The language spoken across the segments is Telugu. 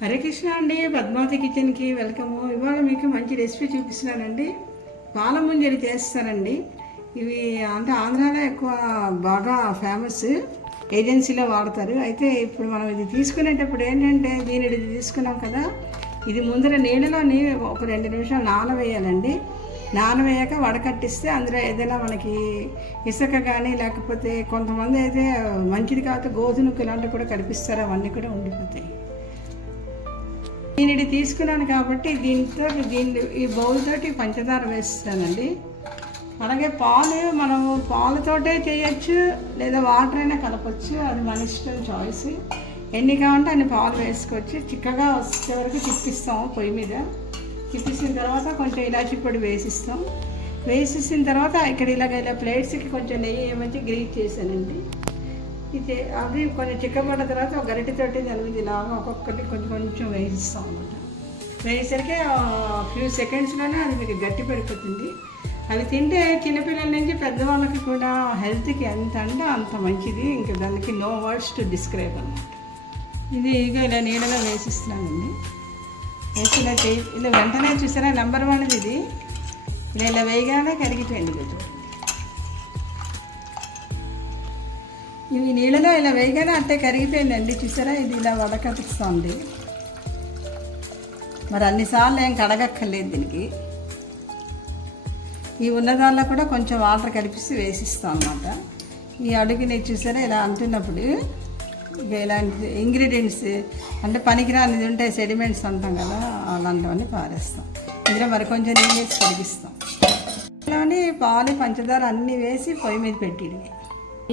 హరే కృష్ణ అండి, పద్మావతి కిచెన్కి వెల్కమ్. ఇవాళ మీకు మంచి రెసిపీ చూపిస్తున్నానండి. పాల ముంజరి చేస్తానండి. ఇవి అంటే ఆంధ్రాలో ఎక్కువ బాగా ఫేమస్, ఏజెన్సీలో వాడతారు. అయితే ఇప్పుడు మనం ఇది తీసుకునేటప్పుడు ఏంటంటే ఇది తీసుకున్నాం కదా, ఇది ముందర నీళ్ళలోని ఒక 2 నిమిషాలు నానవేయాలండి. నానవేయాక వడకట్టిస్తే అందులో ఏదైనా మనకి ఇసుక కానీ లేకపోతే కొంతమంది అయితే మంచిది కాకపోతే గోధుమకు ఇలాంటివి కూడా కనిపిస్తారు, అవన్నీ కూడా ఉండిపోతాయి. నేను ఇది తీసుకున్నాను కాబట్టి ఈ బౌల్ తోటి పంచదార వేస్తానండి. అలాగే పాలు మనము పాలతోటే చేయొచ్చు, లేదా వాటర్ అయినా కలపచ్చు, అది మన ఇష్టం, చాయిస్. ఎన్ని కావాలంటే అన్ని పాలు వేసుకోవచ్చు. చిక్కగా వచ్చే వరకు తిప్పిస్తాము పొయ్యి మీద. తిప్పిసిన తర్వాత కొంచెం ఇలాచి పొడి వేసిస్తాం. వేసేసిన తర్వాత ఇక్కడ ఇలా ప్లేట్స్కి కొంచెం నెయ్యి ఏమంటే గ్రీట్ చేశానండి. ఇది అవి కొంచెం చిక్కబడ్డ తర్వాత ఒక గరిటెతోటి దాని మీద ఇలాగా ఒక్కొక్కటి కొంచెం వేయిస్తాం అన్నమాట. వేసేసరికి ఫ్యూ సెకండ్స్లోనే అది మీకు గట్టి పడిపోతుంది. అవి తింటే చిన్నపిల్లల నుంచి పెద్దవాళ్ళకి కూడా హెల్త్కి ఎంత అంటే అంత మంచిది. ఇంకా దానికి నో వర్డ్స్ టు డిస్క్రైబ్ అన్నమాట. ఇది ఇలా నీళ్ళలో వేసిస్తున్నానండి. వేసి ఇలా వెంటనే చూసారా, నెంబర్ 1 ఇది. ఇలా వేయగానే కరిగిపోయింది కొంచెం. ఇవి నీళ్ళలో ఇలా వేయగానే అంటే కరిగిపోయిందండి, చూసారా. ఇది ఇలా వడకట్టిస్తుంది. మరి అన్నిసార్లు ఏం కడగక్కర్లేదు దీనికి. ఈ ఉన్నదాల్లో కూడా కొంచెం వాటర్ కలిపిసి వేసిస్తాం అన్నమాట. ఈ అడుగుని చూసారా ఇలా అంటున్నప్పుడు ఇక ఇలాంటి ఇంగ్రీడియంట్స్ అంటే పనికిరానిది ఉంటే సెడిమెంట్స్ అంటాం కదా, అలాంటివన్నీ పారేస్తాం. ఇందులో మరి కొంచెం నీళ్ళు వేసి కడిగిస్తాం. ఇందులోని పాలు పంచదార అన్నీ వేసి పొయ్యి మీద పెట్టింది.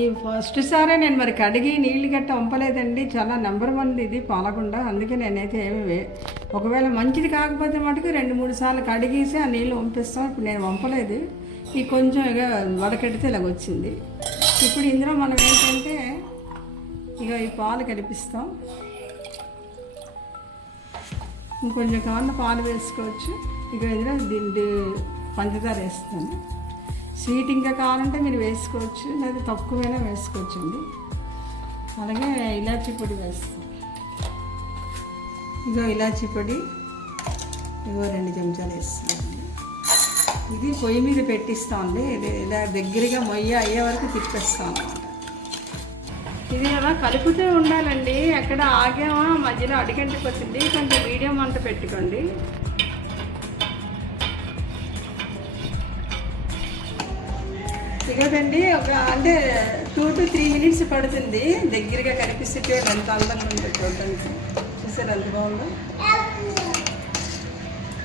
ఈ ఫస్ట్ సారే నేను మరి కడిగి నీళ్ళు గట్ట వంపలేదండి. చాలా నెంబర్ 1 ఇది పాలకుండ. అందుకే నేనైతే ఒకవేళ మంచిది కాకపోతే మటుకు 2-3 సార్లు కడిగేసి ఆ నీళ్ళు వంపిస్తాం. ఇప్పుడు నేను వంపలేదు. ఈ కొంచెం ఇక వడకెడితే ఇలాగ వచ్చింది. ఇప్పుడు ఇందులో మనం ఏంటంటే ఇక ఈ పాలు కలిపిస్తాం. ఇంకొంచెం కావాలన్న పాలు వేసుకోవచ్చు. ఇక ఇందులో దీన్ని పంచదార వేస్తాను. స్వీట్ ఇంకా కావాలంటే మీరు వేసుకోవచ్చు, లేదా తక్కువైనా వేసుకోవచ్చు అండి. అలాగే ఇలాచీ పొడి వేస్తాం. ఇగో ఇలాచీ పొడి 2 చెంచాలు వేస్తామండి. ఇది పొయ్యి మీద పెట్టిస్తామండి. ఇలా దగ్గరగా అయ్యే వరకు తిప్పేస్తాం అన్నమాట. ఇది అలా కలుపుతూ ఉండాలండి. ఎక్కడ ఆగామా మధ్యలో అడిగంటిపోతుంది. కొంచెం మీడియం మంట పెట్టుకోండి. ఇగోదండి అంటే 2 to 3 minutes పడుతుంది. దగ్గరగా కనిపిస్తే ఎంత అందంగా ఉంటుంది చూడడానికి. చూసారు ఎంత బాగుందో.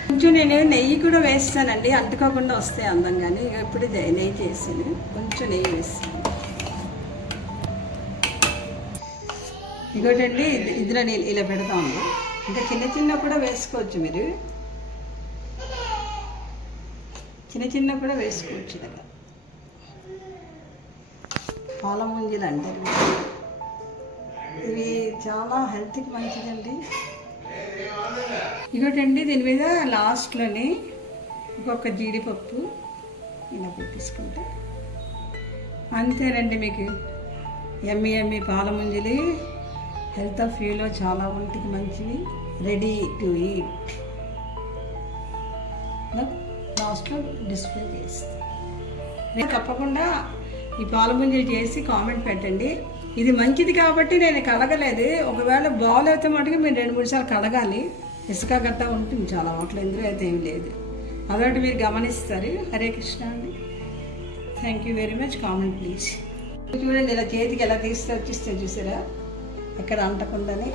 కొంచెం నేను నెయ్యి కూడా వేస్తానండి, అంటుకోకుండా వస్తాయి అందంగాని. ఇక ఇప్పుడు నెయ్యి చేసాను, కొంచెం నెయ్యి వేస్తాను. ఇంకోటండి ఇందులో నేను ఇలా పెడతాను. ఇంకా చిన్న కూడా వేసుకోవచ్చు, మీరు చిన్న కూడా వేసుకోవచ్చు. ఇలా పాల ముంజలు అంటారు. ఇవి చాలా హెల్త్కి మంచిదండి. ఇంకోటండి దీని మీద లాస్ట్లోని ఇంకొక జీడిపప్పు ఇలా పెట్టేసుకుంటే అంతేనండి. మీకు ఎమ్మి పాల ముంజలు హెల్త్ ఆఫ్ వ్యూలో చాలా ఒంటికి మంచివి. Ready to eat. లాస్ట్లో డిస్ప్లే చేస్తాను. తప్పకుండా ఈ పాల ముంజలు చేసి కామెంట్ పెట్టండి. ఇది మంచిది కాబట్టి నేను కడగలేదు. ఒకవేళ బాల్ అయితే మటుకు మీరు 2-3 సార్లు కడగాలి. ఇసుక గట్ట ఉంటుంది చాలా వాటిలో, ఇందులో అయితే ఏమి లేదు. అదొకటి మీరు గమనిస్తారు. హరే కృష్ణ అండి. Thank you very much. Comment please. చూడండి ఇలా చేతికి ఎలా వచ్చిస్తే చూసారా, ఎక్కడ అంటకుండానే.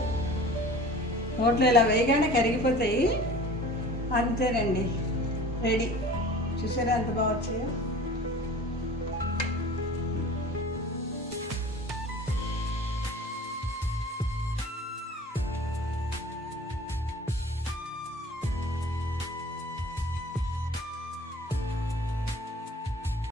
నోట్లో ఇలా వేయగానే కరిగిపోతాయి. అంతేనండి, రెడీ. చూసారా ఎంత బాగా వచ్చాయో.